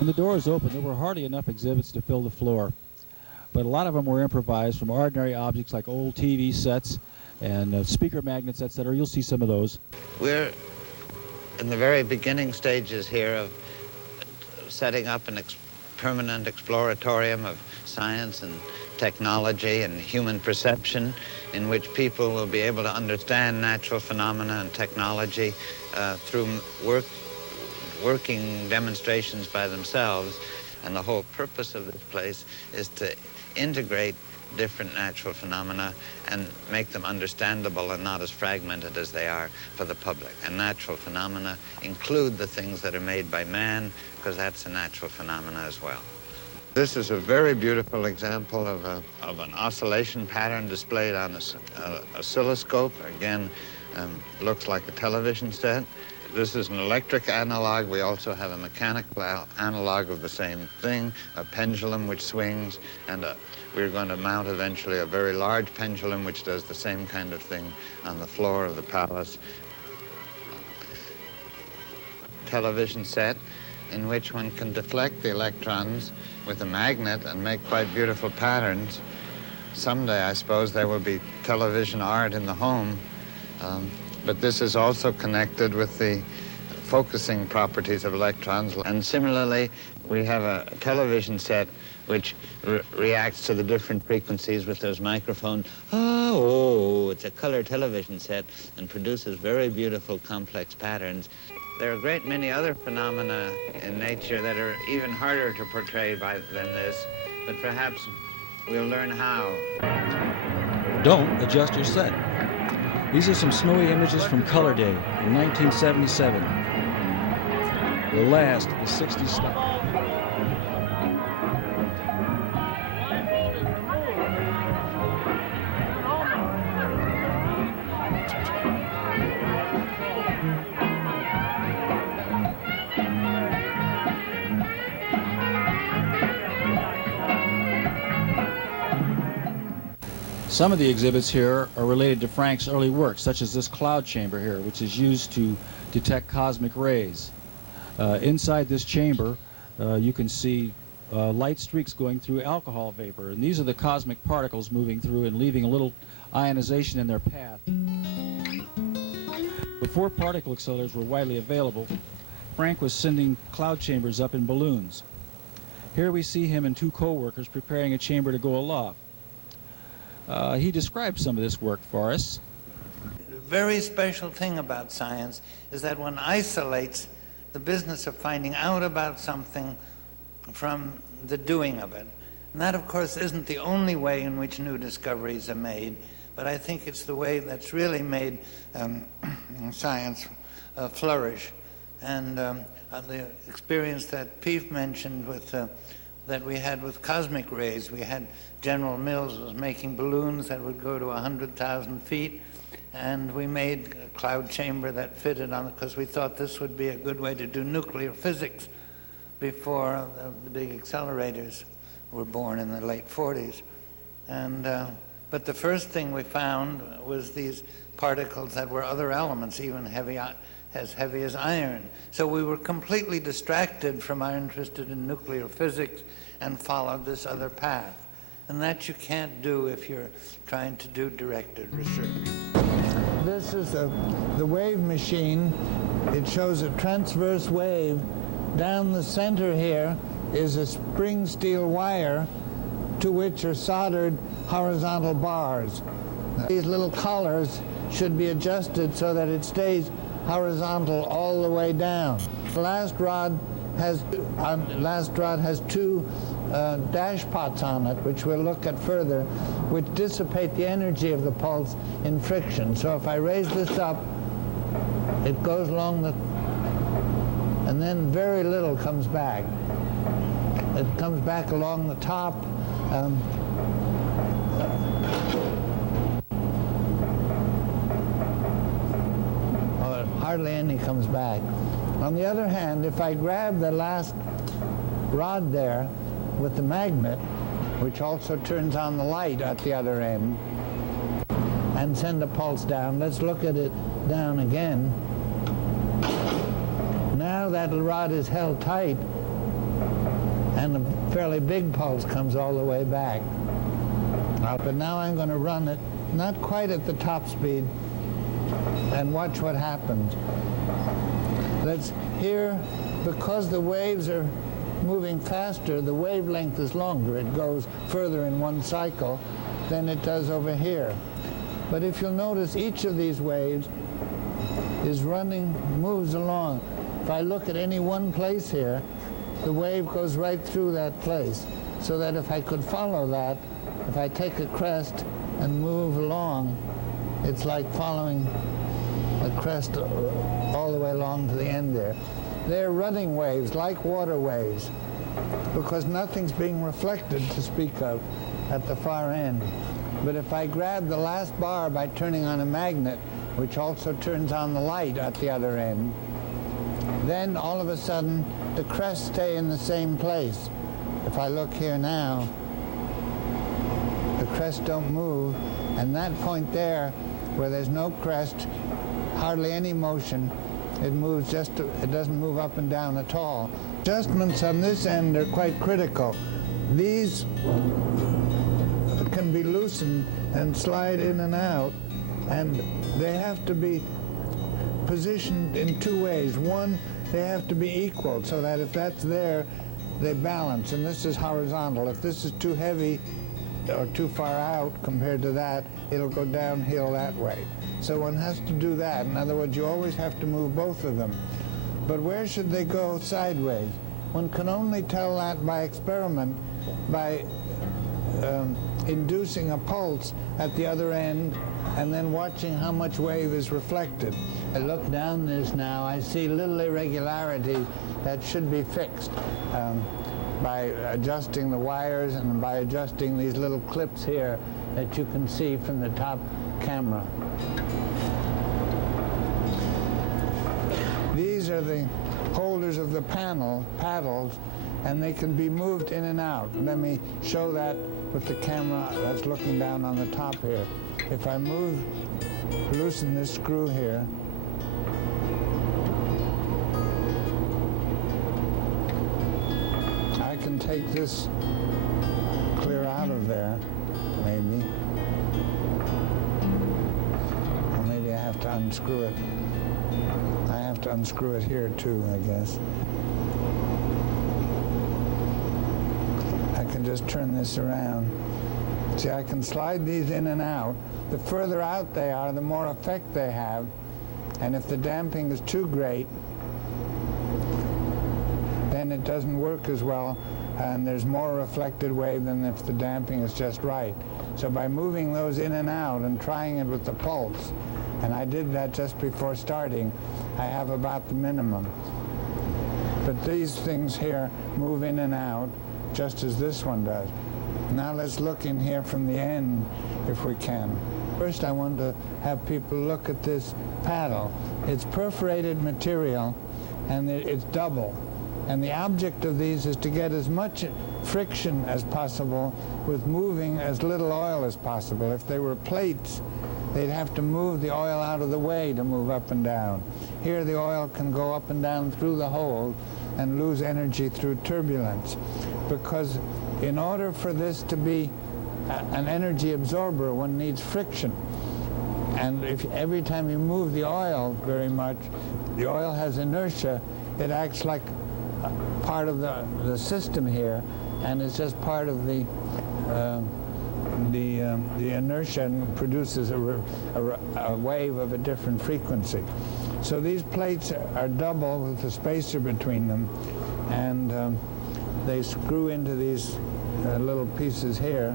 When the doors opened, there were hardly enough exhibits to fill the floor, but a lot of them were improvised from ordinary objects like old TV sets and speaker magnets, etc. You'll see some of those. We're in the very beginning stages here of setting up an permanent exploratorium of science and technology and human perception, in which people will be able to understand natural phenomena and technology through working demonstrations by themselves. And the whole purpose of this place is to integrate different natural phenomena and make them understandable and not as fragmented as they are for the public. And natural phenomena include the things that are made by man, because that's a natural phenomena as well. This is a very beautiful example of an oscillation pattern displayed on an oscilloscope. Again, looks like a television set. This is an electric analog. We also have a mechanical analog of the same thing, a pendulum which swings, and we're going to mount eventually a very large pendulum which does the same kind of thing on the floor of the palace. Television set in which one can deflect the electrons with a magnet and make quite beautiful patterns. Someday, I suppose, there will be television art in the home. But this is also connected with the focusing properties of electrons. And similarly, we have a television set which reacts to the different frequencies with those microphones. Oh, it's a color television set and produces very beautiful, complex patterns. There are a great many other phenomena in nature that are even harder to portray than this, but perhaps we'll learn how. Don't adjust your set. These are some snowy images from Color Day in 1977. The last of the 60s style. Some of the exhibits here are related to Frank's early work, such as this cloud chamber here, which is used to detect cosmic rays. Inside this chamber, you can see light streaks going through alcohol vapor, and these are the cosmic particles moving through and leaving a little ionization in their path. Before particle accelerators were widely available, Frank was sending cloud chambers up in balloons. Here we see him and two co-workers preparing a chamber to go aloft. He described some of this work for us. The very special thing about science is that one isolates the business of finding out about something from the doing of it. And that, of course, isn't the only way in which new discoveries are made, but I think it's the way that's really made science flourish. And the experience that Pete mentioned with that we had with cosmic rays, we had General Mills was making balloons that would go to 100,000 feet, and we made a cloud chamber that fitted on it because we thought this would be a good way to do nuclear physics before the big accelerators were born in the late 40s. And but the first thing we found was these particles that were other elements, even as heavy as iron. So we were completely distracted from our interest in nuclear physics and followed this other path. And that you can't do if you're trying to do directed research. This is the wave machine. It shows a transverse wave. Down the center here is a spring steel wire to which are soldered horizontal bars. These little collars should be adjusted so that it stays horizontal all the way down. The last rod has two dash pots on it, which we'll look at further, which dissipate the energy of the pulse in friction. So if I raise this up, it goes along the, and then very little comes back. It comes back along the top. Hardly any comes back. On the other hand, if I grab the last rod there with the magnet, which also turns on the light at the other end, and send a pulse down, let's look at it down again. Now that rod is held tight, and a fairly big pulse comes all the way back. But now I'm going to run it, not quite at the top speed, and watch what happens. Let's hear, because the waves are moving faster, the wavelength is longer. It goes further in one cycle than it does over here. But if you'll notice, each of these waves is running, moves along. If I look at any one place here, the wave goes right through that place. So that if I could follow that, if I take a crest and move along, it's like following a crest all the way along to the end there. They're running waves, like water waves, because nothing's being reflected to speak of at the far end. But if I grab the last bar by turning on a magnet, which also turns on the light at the other end, then all of a sudden the crests stay in the same place. If I look here now, the crests don't move, and that point there where there's no crest, hardly any motion, it moves just to, it doesn't move up and down at all. Adjustments on this end are quite critical. These can be loosened and slide in and out, and they have to be positioned in two ways. One, they have to be equal, so that if that's there, they balance, and this is horizontal. If this is too heavy or too far out compared to that, it'll go downhill that way. So one has to do that. In other words, you always have to move both of them. But where should they go sideways? One can only tell that by experiment, by inducing a pulse at the other end and then watching how much wave is reflected. I look down this now, I see little irregularities that should be fixed by adjusting the wires and by adjusting these little clips here that you can see from the top camera. These are the holders of the paddles, and they can be moved in and out. Let me show that with the camera that's looking down on the top here. If I loosen this screw here, I can take this clear out of there, maybe. Or maybe I have to unscrew it. I have to unscrew it here too, I guess. I can just turn this around. See, I can slide these in and out. The further out they are, the more effect they have. And if the damping is too great, then it doesn't work as well, and there's more reflected wave than if the damping is just right. So by moving those in and out and trying it with the pulse, and I did that just before starting, I have about the minimum. But these things here move in and out, just as this one does. Now let's look in here from the end, if we can. First, I want to have people look at this paddle. It's perforated material, and it's double. And the object of these is to get as much friction as possible with moving as little oil as possible. If they were plates, they'd have to move the oil out of the way to move up and down. Here the oil can go up and down through the hole and lose energy through turbulence. Because in order for this to be an energy absorber, one needs friction. And if every time you move the oil very much, the oil has inertia, it acts like part of the system here, and it's just part of the inertia, and produces a wave of a different frequency. So these plates are double with a spacer between them, and they screw into these little pieces here,